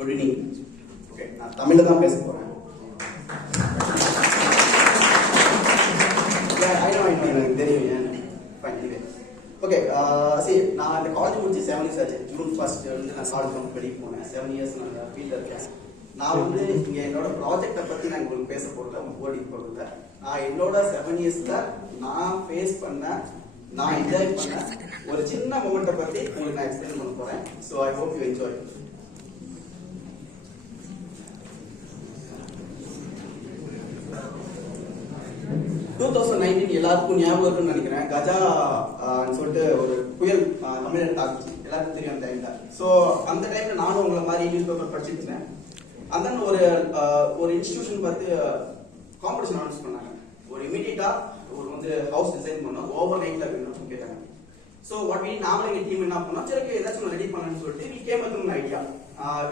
Good evening. Okay, நான் தமிழில் தான் பேச போகிறேன். எனக்கு தெரியும். ஓகே, நான் இந்த காலேஜ் முடிச்சு 7 இயர்ஸ் ஆச்சு. ஜூன் 1 வந்து நான் காலேஜ் வந்து வெளியே போனேன். 7 இயர்ஸ் நான் ஃபீல்டில் இருக்கேன். நான் வந்து இங்கே என்னோட ப்ராஜெக்டை பற்றி நான் உங்களுக்கு பேச போகிறதில்ல, போர்டிங் போகிறதில்ல. நான் என்னோட 7 இயர்ஸில் நான் ஃபேஸ் பண்ண, நான் என்ஜாய் பண்ண ஒரு சின்ன மூமெண்ட்டை பற்றி உங்களுக்கு நான் எக்ஸ்பிளைன் பண்ண போகிறேன். So I hope you enjoy. 2019 எல்லாருக்கும் ஞாபகம் இருக்குன்னு நினைக்கிறேன். கஜா சொல்லிட்டு ஒரு புயல் தமிழன் தாக்குச்சு, எல்லாருக்கும் தெரியும் அந்த டைம்ல. ஸோ அந்த டைம்ல நானும் உங்களை மாதிரி நியூஸ் பேப்பர் படிச்சுட்டு இருந்தேன். அந்த ஒரு இன்ஸ்டிடியூஷன் பார்த்து காம்படிஷன் அனௌன்ஸ் பண்ணாங்க. ஒரு இமீடியட்டா ஒரு வந்து ஹவுஸ் டிசைன் பண்ணோம், ஓவர் நைட்ல வேணும்னு கேட்டாங்க. ஸோ வாட் வி நாமளே எங்க டீம் என்ன பண்ணோம், சரி ஏதாச்சும் ரெடி பண்ணணும்னு சொல்லிட்டு we came with an idea.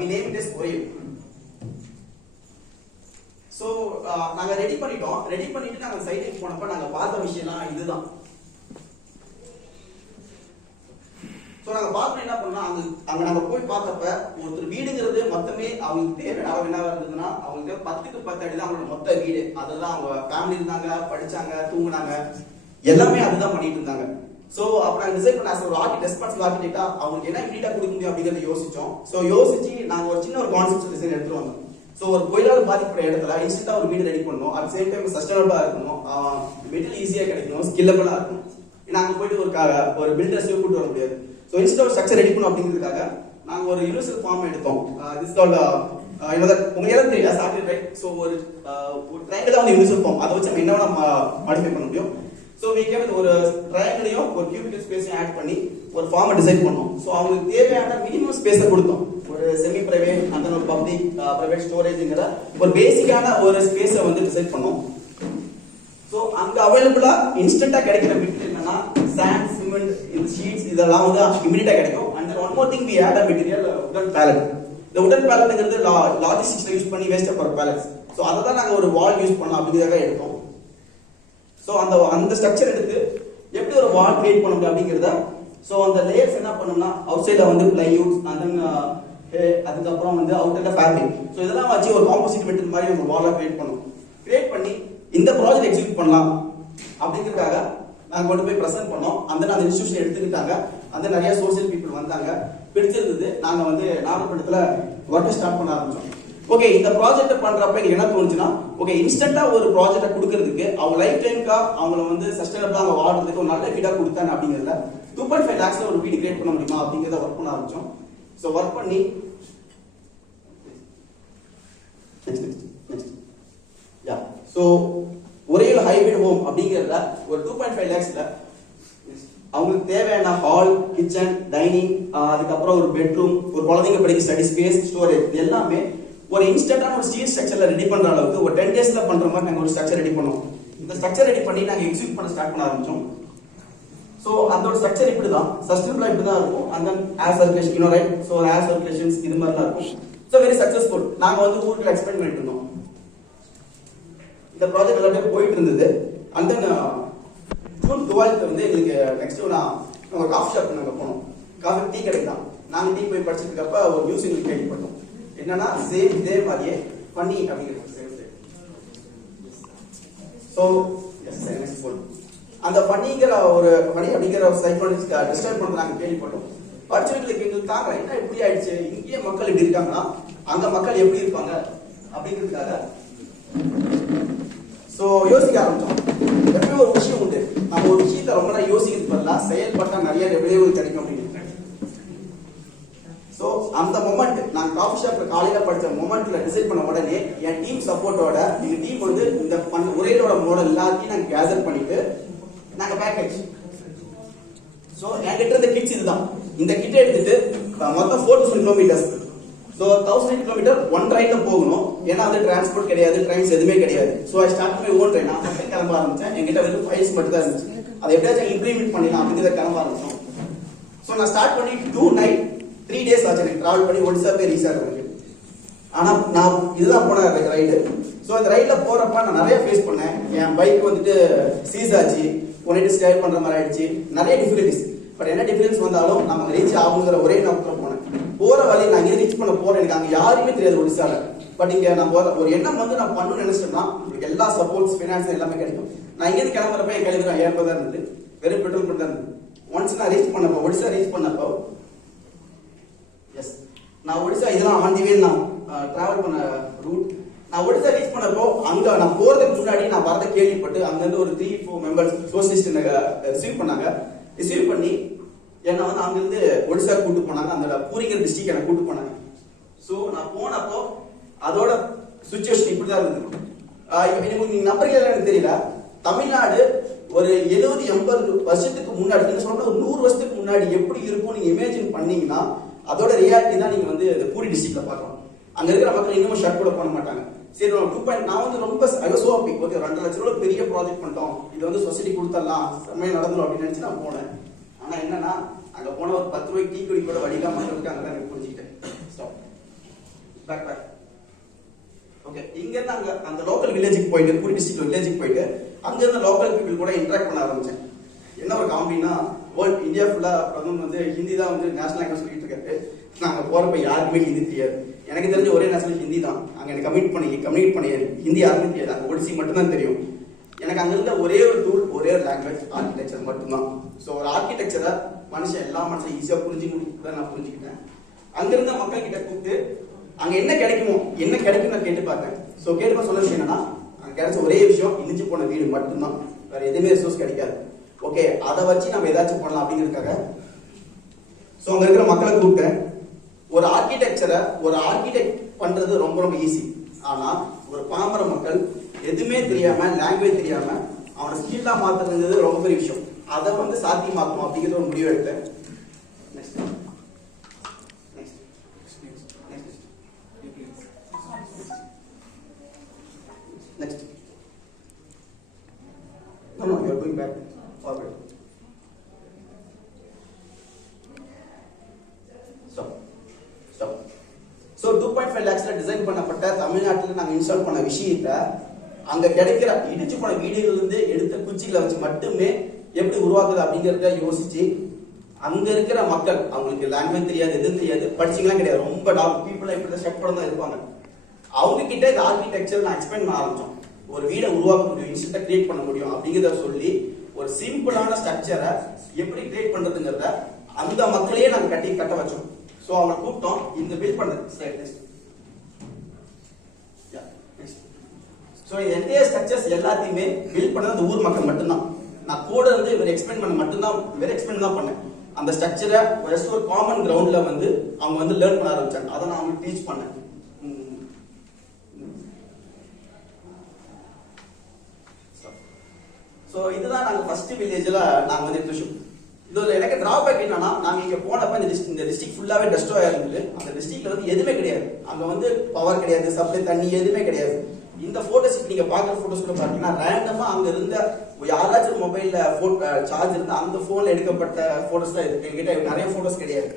We name it as ஒரேல். ஸோ நாங்க ரெடி பண்ணிட்டு நாங்க சைட்டுக்கு போனப்ப நாங்க பார்த்த விஷயம்லாம் இதுதான். ஸோ நாங்க பார்த்தோம் என்ன பண்ணோம், அங்க நாங்க போய் பார்த்தப்ப ஒருத்தர் வீடுங்கிறது மொத்தமே அவங்களுக்கு தேவை அளவு என்ன இருந்ததுன்னா, அவங்களுக்கு 10க்கு 10 அடி தான் அவங்களோட மொத்த வீடு. அதெல்லாம் அவங்க ஃபேமிலி இருந்தாங்க, படிச்சாங்க, தூங்குனாங்க, எல்லாமே அதுதான் பண்ணிட்டு இருந்தாங்க. ஸோ அப்ப நாங்க டிசைட் பண்ண ஒரு ரெஸ்பான்சிபிள் ஆர்கிடெக்டா அவங்களுக்கு என்ன இமீடியட்டா கொடுக்க முடியும் அப்படிங்கறத யோசிச்சோம். ஸோ யோசிச்சு நாங்க ஒரு சின்ன ஒரு கான்செப்ட் டிசைன் எடுத்துட்டு வந்தோம். ஸோ ஒரு புயலால் பாதிப்புற இடத்துல இன்ஸ்டன்டா ஒரு வீடு ரெடி பண்ணணும், அட் சேம் டைம் சஸ்டைனபிளா இருக்கணும், மெட்டீரியல் ஈஸியா கிடைக்கணும், ஸ்கில்லபிளா இருக்கணும். நாங்க போயிட்டு ஒரு பில்டர்ஸையும் கூப்பிட்டு வர முடியாது. ஸோ இன்ஸ்டா ஒரு ஸ்ட்ரக்சர் ரெடி பண்ணணும் அப்படிங்கிறதுக்காக நாங்க ஒரு யூனிவர்சல் ஃபார்ம் எடுத்தோம். திஸ் கால்ட் உங்களுக்கு எல்லாம் தெரியும் சாஃப்ட்வேர் ரைட். ஸோ ஒரு ட்ரையாங்கிள் தான் வந்து யூனிவர்சல் ஃபார்ம், அதை வச்சு நம்ம என்ன வேணா மாடிஃபை பண்ண முடியும். ஸோ ஒரு ட்ரையாங்கிளையும் ஒரு கியூபிக்கல் ஸ்பேஸையும் ஆட் பண்ணி ஒரு ஃபார்மை டிசைன் பண்ணோம். ஸோ அவங்களுக்கு தேவையான மினிமம் ஸ்பேஸை கொடுத்தோம். ஒரு செமி பிரைவேட், அந்த ஒரு பப்ளிக், பிரைவேட் ஸ்டோரேஜ்ங்கிற ஒரு பேசிக்கான ஒரு ஸ்பேஸை வந்து டிசைன் பண்ணோம். ஸோ அங்க அவைலபிளா இன்ஸ்டன்டா கிடைக்கிற மெட்டீரியல் என்னன்னா சாண்ட், சிமெண்ட், இந்த ஷீட்ஸ் இதெல்லாம் வந்து இமிடியேட்டா கிடைக்கும். And one more thing, we add a material wooden pallet. இந்த உடன் பேலட்ங்கிறது லாஜிஸ்டிக்ஸ்ல யூஸ் பண்ணி வேஸ்ட் போற பேலட்ஸ். ஸோ அதை தான் நாங்க ஒரு வால் யூஸ் பண்ணலாம் அப்படிங்கிறத எடுத்தோம். ஸோ அந்த ஸ்ட்ரக்சர் எடுத்து எப்படி ஒரு வால் கிரியேட் பண்ண முடியும் அப்படிங்கிறத, ஸோ அந்த லேயர்ஸ் என்ன பண்ணோம்னா அவுட் சைட்ல வந்து பிளைவுட்ஸ், அதுக்கப்புறம் வந்து அவுட்டர்ல ஃபேப்ரிக். ஸோ இதெல்லாம் வச்சு ஒரு காம்போசிட் மெட்டீரியல் மாதிரி ஒரு வாலா கிரியேட் பண்ணி இந்த ப்ராஜெக்ட் எக்ஸிக்யூட் பண்ணலாம் அப்படிங்கிறதுக்காக நாங்க கொண்டு போய் பிரசன்ட் பண்ணோம். அந்த இன்ஸ்டிடியூஷன் எடுத்துக்கிட்டாங்க. அந்த நிறைய சோசியல் பீப்புள் வந்தாங்க, பிடிச்சிருந்தது. நாங்க வந்து நாகப்பட்டினத்துல ஒர்க்கை ஸ்டார்ட் பண்ண ஆரம்பிச்சோம். ஓகே, இந்த ப்ராஜெக்ட் பண்றப்ப எனக்கு என்ன தோணுச்சுன்னா, ஓகே இன்ஸ்டன்டா ஒரு ப்ராஜெக்ட் கொடுக்கறதுக்கு அவங்க லைஃப் டைம்க்கா அவங்கள வந்து சஸ்டைனபிளா அவங்க வாழ்றதுக்கு ஒரு நல்ல வீடா கொடுத்தாங்க அப்படிங்கிறதுல 2.5 lakhsல ஒரு வீடு கிரியேட் பண்ண முடியுமா அப்படிங்கிறத ஒர்க் பண்ண ஆரம்பிச்சோம். ஸோ ஒர்க் பண்ணி ஸோ ஒரேல் ஹைபிரிட் ஹோம் அப்படிங்கிறத ஒரு 2.5 lakhsல அவங்களுக்கு தேவையான ஹால், கிச்சன், டைனிங், அதுக்கப்புறம் ஒரு பெட்ரூம், ஒரு குழந்தைங்க படிக்க ஸ்டடி ஸ்பேஸ், ஸ்டோரேஜ் எல்லாமே ஒரு இன்ஸ்டன்டான ஒரு ஸ்டீல் ஸ்ட்ரக்சர்ல ரெடி பண்ற அளவுக்கு ஒரு 10 daysல பண்ற மாதிரி நாங்க ஒரு ஸ்ட்ரக்சர் ரெடி பண்ணோம். இந்த ஸ்ட்ரக்சர் ரெடி பண்ணி நாங்க எக்ஸிக்யூட் பண்ண ஸ்டார்ட் பண்ண ஆரம்பிச்சோம். ஸோ அதோட ஸ்ட்ரக்சர் இப்படிதான், சஸ்டைனபிளா இப்படிதான் இருக்கும். And then air circulation, right. So air circulations இது மாதிரி தான் இருக்கும். So very successful. நாங்க வந்து ஊருக்கு எக்ஸ்பெண்ட் பண்ணிட்டு இருந்தோம். இந்த ப்ராஜெக்ட் எல்லாமே போயிட்டு இருந்தது. அண்ட் தென் ஜூன் 12 வந்து எங்களுக்கு நெக்ஸ்ட் ஒரு காஃபி ஷாப் நாங்க போனோம். காஃபி டீ கிடைக்கலாம். நாங்க டீ போய் படிச்சுட்டு இருக்கப்ப ஒரு நியூஸ் எங்களுக்கு கேள்விப்பட்டோம். என்னன்னா சேம் இதே மாதிரியே ஃபன்னி அப்படிங்கிறது. ஸோ அந்த ஃபன்னிங்கிற ஒரு சைக்காலஜிஸ்ட் டிஸ்டர்ப் பண்ண நாங்க கேள்விப்பட்டோம். படிச்சவங்களுக்கு எங்களுக்கு தாங்க என்ன எப்படி ஆயிடுச்சு, இங்கேயே மக்கள் இப்படி இருக்காங்கன்னா அங்க மக்கள் எப்படி இருப்பாங்க அப்படிங்கிறதுக்காக ஸோ யோசிக்க ஆரம்பிச்சோம். எப்பயும் ஒரு விஷயம் உண்டு, நம்ம ஒரு விஷயத்தை ரொம்ப நேரம் யோசிக்கிறது பதிலாக செயல்பட்டா நிறைய விளைவுகள் கிடைக்கும் அப்படின்னு. ஸோ அந்த மொமெண்ட் நான் காஃபி ஷாப்ல காலையில படிச்ச மொமெண்ட்ல டிசைட் பண்ண உடனே என் டீம் சப்போர்ட்டோட எங்க டீம் வந்து இந்த உரையோட மாடல் எல்லாத்தையும் நாங்க கேதர் பண்ணிட்டு நாங்க பேக்கேஜ். ஸோ என்கிட்ட இருந்த கிட்ஸ் இதுதான். இந்த கிட்ட எடுத்துட்டு மொத்தம் 4,000 kilometers. ஸோ 1,000 kilometers ஒன் ட்ரெயின்ல போகணும். ஏன்னா அது டிரான்ஸ்போர்ட் கிடையாது, ட்ரெயின்ஸ் எதுவுமே கிடையாது. So I start my own train. நான் கிளம்ப ஆரம்பிச்சேன். என்கிட்ட வெறும் ஃபைல்ஸ் மட்டும் தான் இருந்துச்சு. அதை எப்படியாச்சும் இம்ப்ளிமெண்ட் பண்ணிடலாம் அப்படிங்கிறத கிளம்ப ஆரம்பிச்சோம். ஸோ நான் ஸ்டார்ட் பண்ணி 2 night 3 days ஆச்சு எனக்கு டிராவல் பண்ணி ஒடிசா போய் ரீச் ஆகுது. ஆனா நான் இதுதான் போன ரைடு. ஸோ அந்த ரைட்ல போறப்ப நான் நிறைய ஃபேஸ் பண்ணேன். என் பைக் வந்துட்டு சீஸ் ஆச்சு, ஒன்னிட்டு ஸ்டே பண்ற மாதிரி ஆயிடுச்சு, நிறைய டிஃபிகல்டிஸ். பட் என்ன டிஃபரன்ஸ் வந்தாலும் நம்ம ரீச் ஆகுங்கிற ஒரே நோக்கத்துல போனேன். போற வழி நான் இங்க ரீச் பண்ண போறேன், எனக்கு அங்க யாருமே தெரியாது ஒடிசால. பட் இங்க நான் ஒரு எண்ணம் வந்து நான் பண்ணணும்னு நினைச்சிட்டேன்னா உங்களுக்கு எல்லா சப்போர்ட்ஸ் ஃபினான்ஸ் எல்லாமே கிடைக்கும். நான் இங்க கிளம்புறப்ப என் கையில 5000 ரூபாய் தான் இருந்தது, வெறும் பெட்ரோல் மட்டும் தான் இருந்தது. ஒன்ஸ் நான் ரீச் பண்ணப்போ, ஒடிசா ரீச் பண்ணப்போ, எஸ் நான் ஒடிசா இதெல்லாம் ஆன் தி வே நான் டிராவல் பண்ண ரூட். நான் ஒடிசா ரீச் பண்ணப்போ அங்க நான் போறதுக்கு முன்னாடி நான் வரத கேள்விப்பட்டு அங்க இருந்து ஒரு 3-4 மெம்பர்ஸ் சோசியலிஸ்ட் ரிசீவ் பண்ணாங்க. ரிசீவ் பண்ணி என்ன வந்து அங்க இருந்து ஒடிசா கூட்டு போனாங்க, அந்த பூரிங்கிற டிஸ்ட்ரிக்ட் என்ன கூட்டு போனாங்க. சோ நான் போனப்போ அதோட சுச்சுவேஷன் இப்படிதான் இருந்தது. நீங்க நம்புறீங்க எனக்கு தெரியல, தமிழ்நாடு ஒரு 70-80 வருஷத்துக்கு முன்னாடி, நீங்க சொன்ன ஒரு 100 வருஷத்துக்கு முன்னாடி எப்படி இருக்கும் நீங்க இமேஜின் பண்ணீங்கன்னா அதோட ரியாலிட்டி தான் நீங்க வந்து பூரி டிஸ்ட்ரிக்ட்ல பார்க்கலாம். அங்க இருக்கிற மக்கள் இன்னும் ஷர்ட் கூட பண்ண மாட்டாங்க. சரி 2 நான் வந்து ரொம்ப சோ ஹாப்பி, ஓகே 2 லட்சம் ரூபாய் பெரிய ப்ராஜெக்ட் பண்ணிட்டோம், இது வந்து சொசைட்டி கொடுத்துடலாம், செம்மையா நடந்துடும் அப்படின்னு நினைச்சு நான் போனேன். ஆனா என்னன்னா அங்க போன ஒரு 10 ரூபாய்க்கு டீ குடி கூட வடிகாம மக்களுக்கு அங்க தான் புரிஞ்சுக்கிட்டேன். Stop back back. ஓகே, இங்க இருந்து அங்க அந்த லோக்கல் வில்லேஜுக்கு போயிட்டு, பூரி டிஸ்ட்ரிக்ட் வில்லேஜுக்கு போயிட்டு அங்க இருந்த லோக்கல் பீப்புள் கூட இன்டராக்ட் பண்ண ஆரம்பிச்சேன். என்ன ஒரு காமெடினா, வேர்ல்ட் இந்தியா ஃபுல்லா பிரதமர் வந்து ஹிந்தி தான் வந்து நேஷனல் லாங்குவேஜ் சொல்லிட்டு இருக்காரு. நாங்க போறப்ப யாருக்குமே ஹிந்தி தெரியாது. எனக்கு தெரிஞ்ச ஒரே நேஷனல் ஹிந்தி தான். அங்க எனக்கு கம்யூனிகேட் பண்ணி ஹிந்தி யாருமே தெரியாது, அங்க ஒடிசி மட்டும் தான் தெரியும். எனக்கு அங்க இருந்த ஒரே ஒரு டூல், ஒரே ஒரு லாங்குவேஜ், ஆர்கிடெக்சர் மட்டும்தான். ஸோ ஒரு ஆர்கிடெக்சரை எல்லா மனுஷன் ஈஸியா புரிஞ்சுக்கிட்டு நான் புரிஞ்சுக்கிட்டேன். அங்க இருந்த மக்கள் கிட்ட கூப்பிட்டு அங்க என்ன கிடைக்குமோ, என்ன கிடைக்கும் நான் கேட்டு பார்த்தேன். ஸோ கேட்டு சொல்ல விஷயம் என்னன்னா, அங்க கிடைச்ச ஒரே விஷயம் இடிஞ்சு போன வீடு மட்டும்தான், வேற எதுவுமே ரிசோர்ஸ் கிடைக்காது. ஓகே, அதை வச்சு நம்ம ஏதாச்சும் பண்ணலாம் அப்படிங்கிறதுக்காக ஸோ அங்க இருக்கிற மக்களை கூப்பிட்டேன். ஒரு ஆர்கிடெக்ட் பண்றது ரொம்ப ரொம்ப ஈஸி. ஆனா ஒரு பாமர மக்கள் எதுவுமே தெரியாம, லாங்குவேஜ் தெரியாம அவனை ஸ்கில்லா மாத்துறது ரொம்ப பெரிய விஷயம். அதை வந்து சாத்தியமாக்கணும் அப்படிங்கிறது ஒரு முடிவு எடுத்தேன். Next. No, you are going back forward. Stop. So 2.5 lakhsல design பண்ணப்பட்ட தமிழ்நாட்டில் நாங்க இன்ஸ்டால் பண்ண விஷயத்தை அங்க கிடைக்கிற இடிச்சு போன வீடுகள் இருந்து எடுத்த குச்சிகளை வச்சு மட்டுமே எப்படி உருவாக்குது அப்படிங்கறத யோசிச்சு, அங்க இருக்கிற மக்கள், அவங்களுக்கு லாங்குவேஜ் தெரியாது, எதுவும் தெரியாது, படிச்சிங்கலாம் கிடையாது, ரொம்ப டாப் பீப்புளா இப்படி ஸ்டெப் பண்ண தான் இருப்பாங்க. அவங்க கிட்ட இந்த ஆர்கிடெக்சர் நான் எக்ஸ்பிளைன் பண்ண ஆரம்பிச்சோம். ஒரு வீடை உருவாக்க முடியும், இன்ஸ்டன்ட்டா கிரியேட் பண்ண முடியும் அப்படிங்கிறத சொல்லி ஒரு சிம்பிளான ஸ்ட்ரக்சரை எப்படி கிரியேட் பண்றதுங்கிறத அந்த மக்களையே நாங்க கட்ட வச்சோம். சோ அவங்க கூப்பிட்டோம், இந்த பில்ட் பண்ணது சோ இந்த என்டையர் ஸ்ட்ரக்சர்ஸ் எல்லாத்தையுமே பில்ட் பண்ணது அந்த ஊர் மக்கள் மட்டும்தான். நான் கூட இருந்து இவர் எக்ஸ்பிளைன் பண்ண மட்டும்தான், வேற எக்ஸ்பிளைன் தான் பண்ணேன். அந்த ஸ்ட்ரக்சரை ஒரு காமன் கிரவுண்ட்ல வந்து அவங்க வந்து லேர்ன் பண்ண ஆரம்பிச்சாங்க. அதை நான் அவங்களுக்கு டீச் பண்ணேன். சோ இதுதான் நாங்க ஃபர்ஸ்ட் வில்லேஜ்ல நாங்க வந்து எடுத்துச்சோம். இதுல எனக்கு டிராபேக் என்னன்னா, நாங்க இங்க போனப்ப இந்த டிஸ்ட்ரிக்ட் ஃபுல்லாவே டெஸ்ட்ராய் ஆயிருந்தது. அந்த டிஸ்ட்ரிக்ட்ல வந்து எதுவுமே கிடையாது. அங்க வந்து பவர் கிடையாது, சப்ளை தண்ணி எதுவுமே கிடையாது. இந்த போட்டோஸ் நீங்க பாக்குற போட்டோஸ் கூட பாத்தீங்கன்னா ரேண்டமா அங்க இருந்த யாராச்சும் மொபைல்ல சார்ஜ் இருந்தா அந்த போன்ல எடுக்கப்பட்ட போட்டோஸ் தான் இருக்கு. என்கிட்ட நிறைய போட்டோஸ் கிடையாது.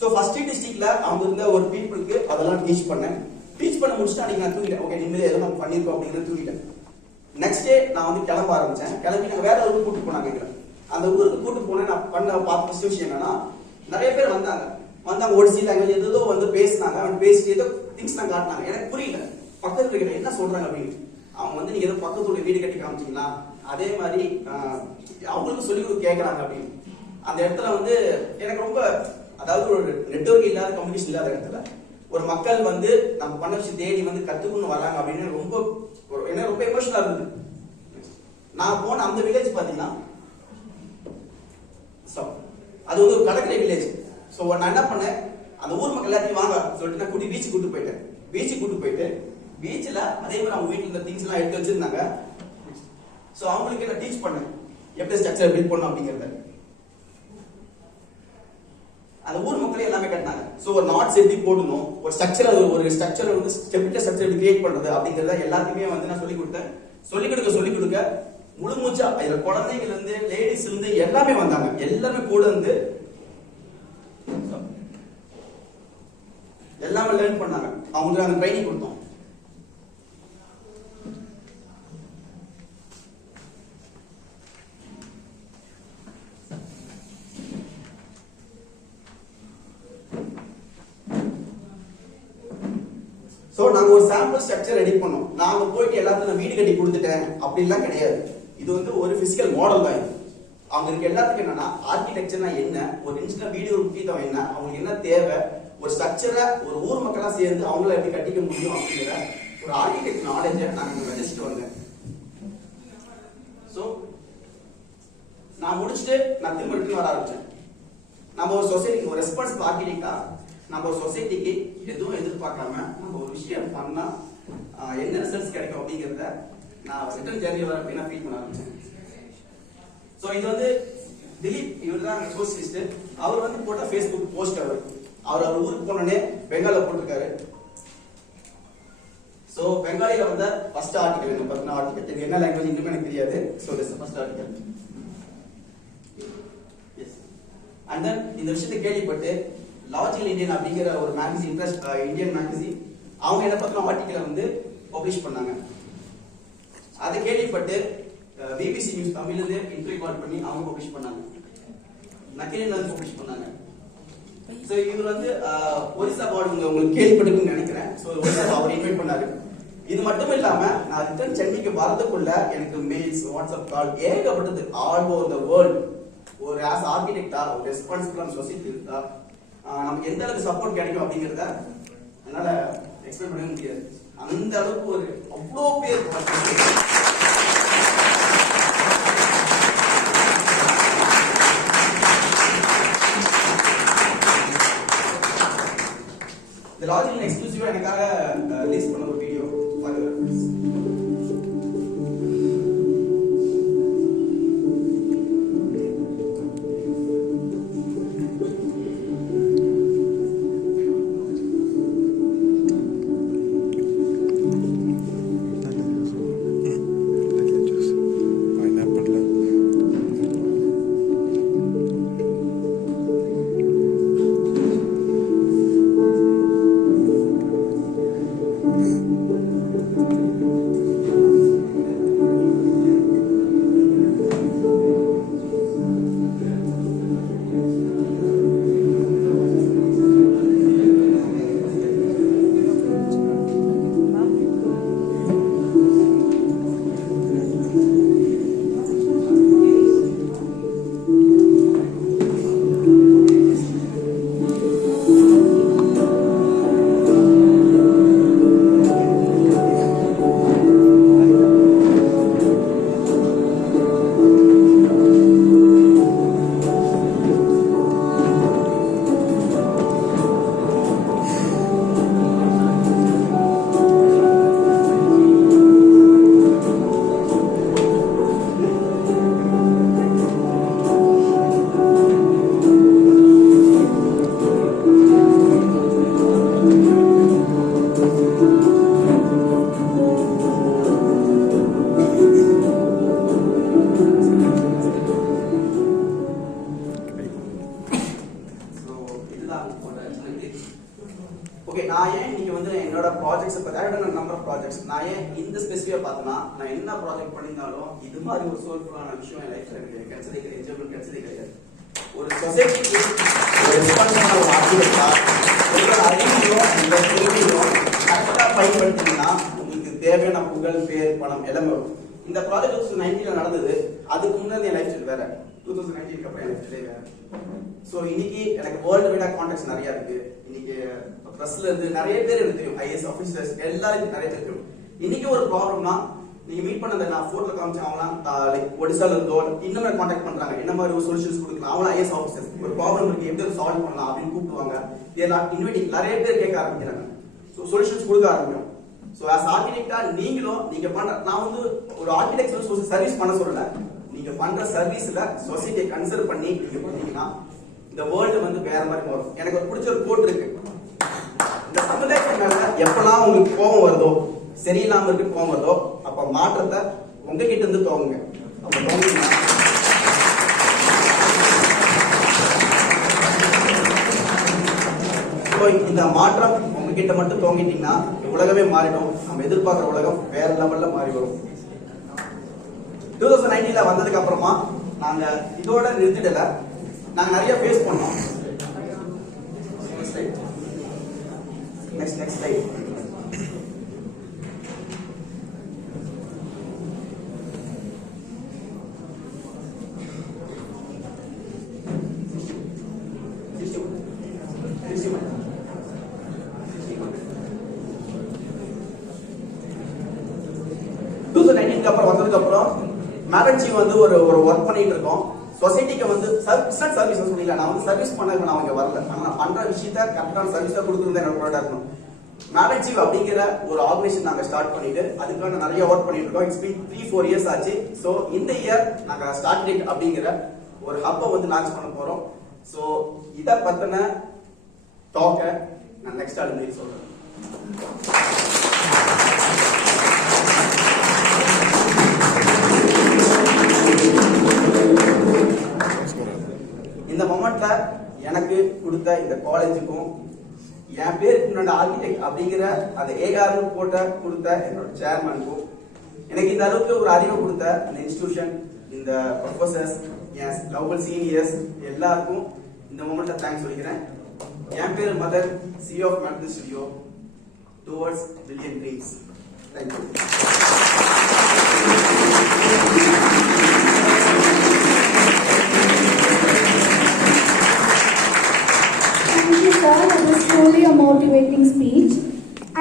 சோ ஃபர்ஸ்ட் டிஸ்ட்ரிக்ட்ல அவங்க இருந்த ஒரு பீப்புளுக்கு அதெல்லாம் டீச் பண்ணேன். டீச் பண்ண முடிச்சுட்டு அன்னைக்கு நான் தூங்கிட்டேன். ஓகே, நிம்மதியா ஏதோ நம்ம பண்ணிருக்கோம் அப்படிங்கிறது தூங்கிட்டேன். நெக்ஸ்ட் டே நான் வந்து கிளம்ப ஆரம்பிச்சேன். கிளம்பி நாங்க வேற ஊருக்கு கூட்டு போனாங்க. அந்த ஊருக்கு கூட்டு போனேன். நான் பண்ண பார்த்த விஷயம் என்னன்னா, நிறைய பேர் வந்தாங்க ஒடிசி லாங்குவேஜ் ஏதோ வந்து பேசினாங்க. அவன் பேசிட்டு ஏதோ திங்ஸ் நான் காட்டினாங்க. எனக்கு புரியல, பக்கத்துல இருக்கிற என்ன சொல்றாங்க அப்படின்னு. அவங்க வந்து நீங்க ஏதோ பக்கத்துல வீடு கட்டி காமிச்சீங்களா, அதே மாதிரி அவங்களுக்கு சொல்லி கேட்கறாங்க அப்படின்னு. அந்த இடத்துல வந்து எனக்கு ரொம்ப, அதாவது ஒரு நெட்வொர்க் இல்லாத, கம்யூனிகேஷன் இல்லாத இடத்துல ஒரு மக்கள் வந்து நம்ம பண்ண விஷயம் தேடி வந்து கத்துக்கணும் வராங்க அப்படின்னு ரொம்ப என்ன ரொம்ப எமோஷனலா இருந்தது. நான் போன அந்த வில்லேஜ் பாத்தீங்கன்னா அது வந்து ஒரு கடற்கரை வில்லேஜ். சோ நான் என்ன பண்ணேன், அந்த ஊர் மக்கள் எல்லாத்தையும் வாங்க சொல்லிட்டு நான் பீச்சுக்கு கூட்டு போயிட்டேன். பீச்சுக்கு கூட்டு போயிட்டு பீச்ல அதே மாதிரி அவங்க வீட்டுல இருந்த திங்ஸ் எல்லாம் எடுத்து வச்சிருந்தாங்க. சோ அவங்களுக்கு நான் டீச் பண்ணேன் எப்படி ஸ்ட்ரக்சர் பில்ட் பண்ணணும் அப்படிங்கறத. அந்த ஊர் மக்களே எல்லாமே கட்டினாங்க. சோ ஒரு நாட்ஸ் எப்படி போடணும், ஒரு ஸ்ட்ரக்சர் வந்து ஸ்ட்ரக்சர் எப்படி கிரியேட் பண்றது அப்படிங்கறத எல்லாத்தையுமே வந்து நான் சொல்லி கொடுக்க முழு மூச்சா இதுல குழந்தைகள் இருந்து லேடிஸ் இருந்து எல்லாமே வந்தாங்க. எல்லாமே கூட இருந்து எல்லாமே லேர்ன் பண்ணாங்க. அவங்களுக்கு நாங்க ட்ரைனிங் கொடுத்தோம். ஸோ நாங்க ஒரு சாம்பிள் ஸ்ட்ரக்சர் ரெடி பண்ணோம். நாங்க போயிட்டு எல்லாத்துக்கும் வீடு கட்டி கொடுத்துட்டேன் அப்படின்லாம் கிடையாது. இது வந்து ஒரு பிசிக்கல் மாடல் தான். இது அவங்களுக்கு எல்லாத்துக்கும் என்னன்னா ஆர்கிடெக்சர்னா என்ன, ஒரு இன்ஜினியர் வீடு ஒரு முக்கியத்துவம் என்ன, அவங்களுக்கு என்ன தேவை, ஒரு ஸ்ட்ரக்சரை ஒரு ஊர் மக்களா சேர்ந்து அவங்கள எப்படி கட்டிக்க முடியும் அப்படிங்கிற ஒரு ஆர்கிடெக்ட் நாலேஜை நாங்க வச்சுட்டு வந்தேன். ஸோ நான் முடிச்சுட்டு நான் திரும்ப வர ஆரம்பிச்சேன். நம்ம ஒரு சொசைட்டிக்கு ஒரு ரெஸ்பான்சிபிள் ஆர்கிடெக்டா நம்ம ஒரு சொசைட்டிக்கு எதுவும் எதிர்பார்க்காம நம்ம ஒரு விஷயம் பண்ணா என்ன ரிசல்ட்ஸ் கிடைக்கும் அப்படிங்கிறத நான் ரிட்டர்ன் ஜெர்னி வர அப்படின்னா ஃபீல் பண்ண ஆரம்பிச்சேன். ஸோ இது வந்து திலீப், இவர் தான் சோசியலிஸ்ட். அவர் வந்து போட்ட ஃபேஸ்புக் போஸ்ட். அவர் ஊருக்கு போனோடனே பெங்காலில் போட்டிருக்காரு. ஸோ பெங்காலில வந்த ஃபர்ஸ்ட் ஆர்டிகல் என்ன பார்த்தீங்கன்னா ஆர்டிகல் என்ன லாங்குவேஜ் இன்னும் எனக்கு தெரியாது. So this first article. And then இந்த விஷயத்தை கேள்விப்பட்டு லாஜிக்கல் இந்தியன் அப்படிங்கிற ஒரு மேகசின், இந்தியன் மேகசின், அவங்க என்ன பத்தின ஆர்டிக்கலை வந்து பப்ளிஷ் பண்ணாங்க. அதை கேள்விப்பட்டு பிபிசி நியூஸ் தமிழ்ல இருந்து இன்டர்வியூ கால் பண்ணி அவங்க பப்ளிஷ் பண்ணாங்க. நக்கீரன் வந்து பப்ளிஷ் பண்ணாங்க. ஸோ இவர் வந்து ஒரிசா அவார்டு உங்களுக்கு கேள்விப்பட்டிருக்குன்னு நினைக்கிறேன். ஸோ ஒரிசா அவர் இன்வைட் பண்ணாரு. இது மட்டும் இல்லாம நான் ரிட்டர்ன் சென்னைக்கு வரதுக்குள்ள எனக்கு மெயில்ஸ், வாட்ஸ்அப் கால் ஏகப்பட்டது ஆல் ஓவர் த வேர்ல்ட். ஒரு ஆஸ் ஆர்கிடெக்டா ஒரு ரெஸ்பான்சிபிள் சொசைட்டி இருக்கா நமக்கு எந்த அளவுக்கு சப்போர்ட் கிடைக்கும் அப்படிங்கிறத என்னால எக்ஸ்பிளைன் பண்ண முடியாது. அந்த அளவுக்கு ஒரு அவ்வளோ பேர் இந்த லாஜிக்கல் எக்ஸ்க்ளூசிவா எனக்காக ரிலீஸ் பண்ண ஒரு வீடியோ ஓகே. நான் ஏன் இன்னைக்கு வந்து என்னோட ப்ராஜெக்ட்ஸ் பத்தி நம்பர் ஆஃப் ப்ராஜெக்ட்ஸ் நான் ஏன் இந்த ஸ்பெசிஃபிக்கா பார்த்தனா, நான் என்ன ப்ராஜெக்ட் பண்ணிருந்தாலும் இது மாதிரி ஒரு சோல்ஃபுல்லான விஷயம் என் லைஃப்ல எனக்கு கிடைச்சதே கிடையாது, என்ஜாய்மெண்ட் கிடைச்சதே கிடையாது. ஒரு சொசைட்டிக்கு ஒரு ரெஸ்பான்சிபிளான ஒரு ஆர்கிடெக்டா உங்களோட அறிவையும் இந்த திறமையும் கரெக்டா பயன்படுத்தினா உங்களுக்கு தேவையான புகழ், பேர், பணம் எல்லாமே வரும். இந்த ப்ராஜெக்ட் 2019 நடந்தது. அதுக்கு முன்னாடி என் லைஃப் ஸ்டைல் வேற. 2019 அப்புறம் என் லைஃப் ஸ்டைல் வேற. சோ இன்னைக்கு எனக்கு வேர்ல்டு வைடா கான்டாக்ட்ஸ் நிறைய இருக்கு. இன்னைக்கு பிரஸ்ல இருந்து நிறைய பேர் எனக்கு தெரியும், ஐஏஎஸ் ஆபீசர்ஸ் எல்லாரும் நிறைய பேர் தெரியும். இன்னைக்கு ஒரு ப்ராப்ளம்னா நீங்க மீட் பண்ணத நான் போட்டோ காமிச்சேன், அவங்க லைக் ஒடிசால இருந்தோ இன்னும் கான்டாக்ட் பண்றாங்க, என்ன மாதிரி ஒரு சொல்யூஷன்ஸ் கொடுக்கலாம், அவங்க ஐஏஎஸ் ஆபீசர்ஸ் ஒரு ப்ராப்ளம் இருக்கு எப்படி சால்வ் பண்ணலாம் அப்படின்னு கூப்பிடுவாங்க. இதெல்லாம் இன்வைட்டிங் நிறைய பேர் கேட்க ஆரம்பிக்கிறாங்க. ஸோ சொல்யூஷன்ஸ் கொடுக்க ஆரம்பிக்கும். ஸோ ஆஸ் ஆர்கிடெக்டா நீங்களும் நீங்க பண்ற, நான் வந்து ஒரு ஆர்கிடெக்ட் சர்வீஸ் பண்ண சொல்லல, நீங்க பண்ற சர்வீஸ்ல சொசைட்டியை கன்சிடர் பண்ணி நீங்க பண்ணீங்கன்னா இந்த வேர்ல்டு வந்து வேற மாதிரி வரும். எனக்கு ஒரு பிடிச்ச ஒரு கோட் இருக்கு, இந்த சமுதாயத்தின் மேல எப்பெல்லாம் உங்களுக்கு கோபம் வருதோ, சரியில்லாம இருக்கு கோபம் வருதோ, அப்ப மாற்றத்தை உங்ககிட்ட இருந்து தோங்குங்க. அப்ப தோங்குங்க இந்த மாற்றம் உங்ககிட்ட மட்டும் தோங்கிட்டீங்கன்னா உலகமே மாறிடும். நம்ம எதிர்பார்க்கிற உலகம் வேற லெவல்ல மாறி வரும். 2019 வந்ததுக்கு அப்புறமா நாங்க இதோட நிறுத்திடல, நாங்க நிறைய ஃபேஸ் பண்ணோம். Next slide. சொசைட்டிக்கு அப்புறம் வந்ததுக்கு அப்புறம் மேரேஜ் வந்து ஒரு ஒர்க் பண்ணிட்டு இருக்கோம். சொசைட்டிக்கு வந்து சர்வீஸ் சொன்னீங்க, நான் வந்து சர்வீஸ் பண்ண நான் அவங்க வரல, நான் பண்ற விஷயத்த கரெக்டான சர்வீஸா கொடுக்குறது என்னோட ப்ராடக்ட் இருக்கணும். மேரேஜ் அப்படிங்கிற ஒரு ஆர்கனைசேஷன் நாங்க ஸ்டார்ட் பண்ணிட்டு அதுக்கான நிறைய ஒர்க் பண்ணிட்டு இருக்கோம். இட்ஸ் பீன் 3-4 இயர்ஸ் ஆச்சு. ஸோ இந்த இயர் நாங்க ஸ்டார்ட் டேட் அப்படிங்கிற ஒரு ஹப்பை வந்து லான்ச் பண்ண போறோம். ஸோ இதை பத்தின டாக்க நான் நெக்ஸ்ட் ஆளுநர் சொல்றேன். இந்த மொமெண்ட்ல எனக்கு கொடுத்த இந்த காலேஜுக்கும் என் பேருக்கு முன்னாடி ஆர்கிடெக்ட் அப்படிங்கிற அந்த ஏகார்னு போட்ட கொடுத்த என்னோட சேர்மனுக்கும் எனக்கு இந்த அளவுக்கு ஒரு அறிவை கொடுத்த இந்த இன்ஸ்டிடியூஷன், இந்த ப்ரொஃபசர்ஸ், என் லவபிள் சீனியர்ஸ் எல்லாருக்கும் இந்த மொமெண்ட்ல தேங்க்ஸ் சொல்லிக்கிறேன். என் பேரு Madan, CEO of Manhattan Studio, towards brilliant dreams. Thank you.